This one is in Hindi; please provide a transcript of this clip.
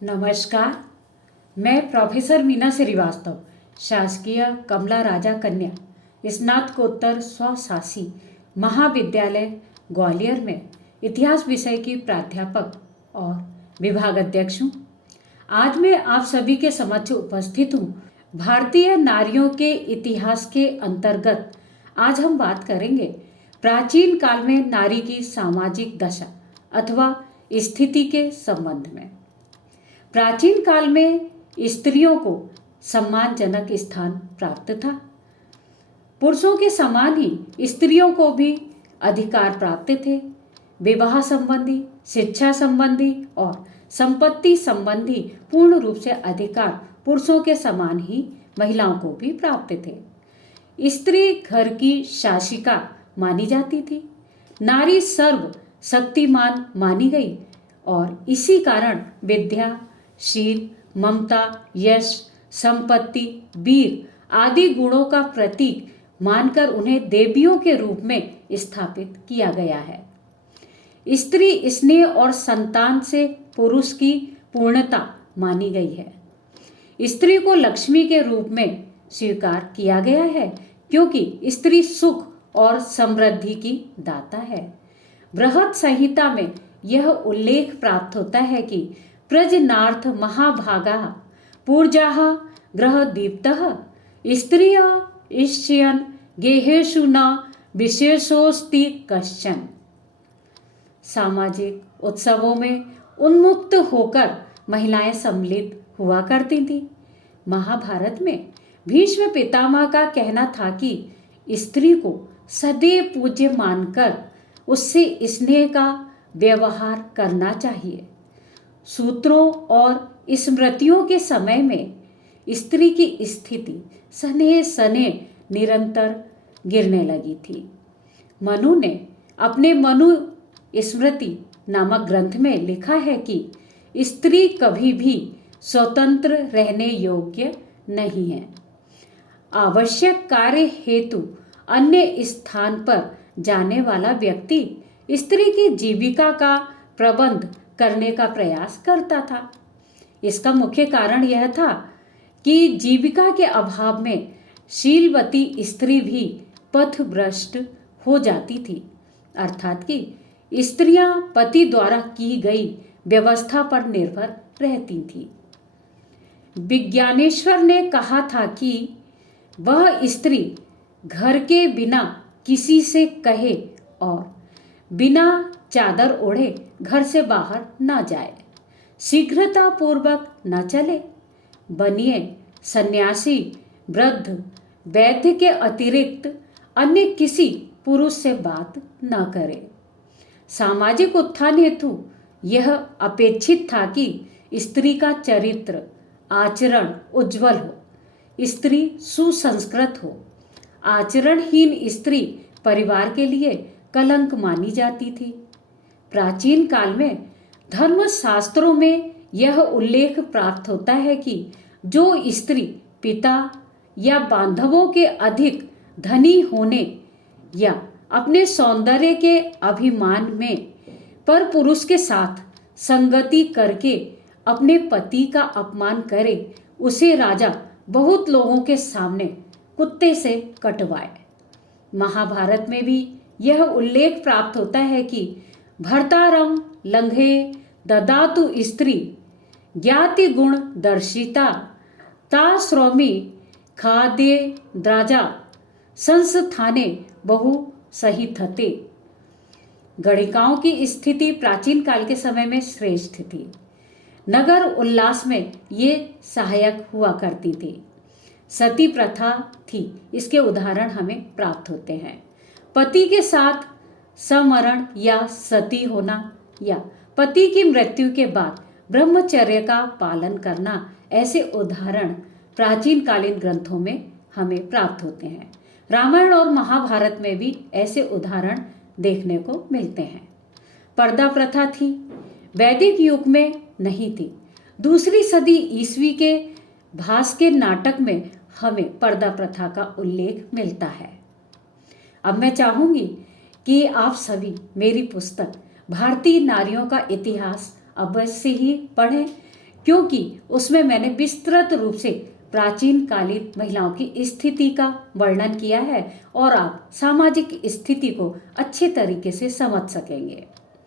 नमस्कार। मैं प्रोफेसर मीना श्रीवास्तव, शासकीय कमला राजा कन्या स्नातकोत्तर स्वशासी महाविद्यालय ग्वालियर में इतिहास विषय की प्राध्यापक और विभाग अध्यक्ष हूँ। आज मैं आप सभी के समक्ष उपस्थित हूँ। भारतीय नारियों के इतिहास के अंतर्गत आज हम बात करेंगे प्राचीन काल में नारी की सामाजिक दशा अथवा स्थिति के संबंध में। प्राचीन काल में स्त्रियों को सम्मानजनक स्थान प्राप्त था। पुरुषों के समान ही स्त्रियों को भी अधिकार प्राप्त थे। विवाह संबंधी, शिक्षा संबंधी और संपत्ति संबंधी पूर्ण रूप से अधिकार पुरुषों के समान ही महिलाओं को भी प्राप्त थे। स्त्री घर की शासिका मानी जाती थी। नारी सर्व शक्तिमान मानी गई और इसी कारण विद्या, शील, ममता, यश, संपत्ति, वीर आदि गुणों का प्रतीक मानकर उन्हें देवियों के रूप में स्थापित किया गया है। स्त्री स्नेह और संतान से पुरुष की पूर्णता मानी गई है। स्त्री को लक्ष्मी के रूप में स्वीकार किया गया है क्योंकि स्त्री सुख और समृद्धि की दाता है। बृहत संहिता में यह उल्लेख प्राप्त होता है कि प्रजनार्थ महाभागा पूर्जाः ग्रह दीप्तः स्त्रिय इष्यन् गेहेषु न विशेषोस्ति कश्चन। सामाजिक उत्सवों में उन्मुक्त होकर महिलाएं सम्मिलित हुआ करती थीं। महाभारत में भीष्म पितामह का कहना था कि स्त्री को सदैव पूज्य मानकर उससे स्नेह का व्यवहार करना चाहिए। सूत्रों और स्मृतियों के समय में स्त्री की स्थिति सने सने निरंतर गिरने लगी थी। मनु ने अपने मनु स्मृति नामक ग्रंथ में लिखा है कि स्त्री कभी भी स्वतंत्र रहने योग्य नहीं है। आवश्यक कार्य हेतु अन्य स्थान पर जाने वाला व्यक्ति स्त्री की जीविका का प्रबंध करने का प्रयास करता था। इसका मुख्य कारण यह था कि जीविका के अभाव में शीलवती स्त्री भी पथभ्रष्ट हो जाती थी, अर्थात कि स्त्रियां पति द्वारा की गई व्यवस्था पर निर्भर रहती थी। विज्ञानेश्वर ने कहा था कि वह स्त्री घर के बिना किसी से कहे और बिना चादर ओढ़े घर से बाहर न जाए, शीघ्रता पूर्वक न चले, बनिए सन्यासी, वृद्ध, वैद्य के अतिरिक्त अन्य किसी पुरुष से बात न करे। सामाजिक उत्थान हेतु यह अपेक्षित था कि स्त्री का चरित्र आचरण उज्जवल हो, स्त्री सुसंस्कृत हो। आचरणहीन स्त्री परिवार के लिए कलंक मानी जाती थी। प्राचीन काल में धर्म शास्त्रों में यह उल्लेख प्राप्त होता है कि जो स्त्री पिता या बांधवों के अधिक धनी होने या अपने सौंदर्य के अभिमान में पर पुरुष के साथ संगति करके अपने पति का अपमान करे, उसे राजा बहुत लोगों के सामने कुत्ते से कटवाए। महाभारत में भी यह उल्लेख प्राप्त होता है कि भर्तारं लंघे ददातु स्त्री ज्ञाति गुण दर्शिता ताश्रौमि खाद्ये द्राजा संस्थाने बहु सहिथते। गणिकाओं की स्थिति प्राचीन काल के समय में श्रेष्ठ थी। नगर उल्लास में ये सहायक हुआ करती थी। सती प्रथा थी, इसके उदाहरण हमें प्राप्त होते हैं। पति के साथ समरण या सती होना या पति की मृत्यु के बाद ब्रह्मचर्य का पालन करना, ऐसे उदाहरण प्राचीन कालीन ग्रंथों में हमें प्राप्त होते हैं। रामायण और महाभारत में भी ऐसे उदाहरण देखने को मिलते हैं। पर्दा प्रथा थी, वैदिक युग में नहीं थी। दूसरी सदी ईस्वी के भास के नाटक में हमें पर्दा प्रथा का उल्लेख मिलता है। अब मैं चाहूंगी कि आप सभी मेरी पुस्तक भारतीय नारियों का इतिहास अवश्य ही पढ़ें, क्योंकि उसमें मैंने विस्तृत रूप से प्राचीन कालीन महिलाओं की स्थिति का वर्णन किया है और आप सामाजिक स्थिति को अच्छे तरीके से समझ सकेंगे।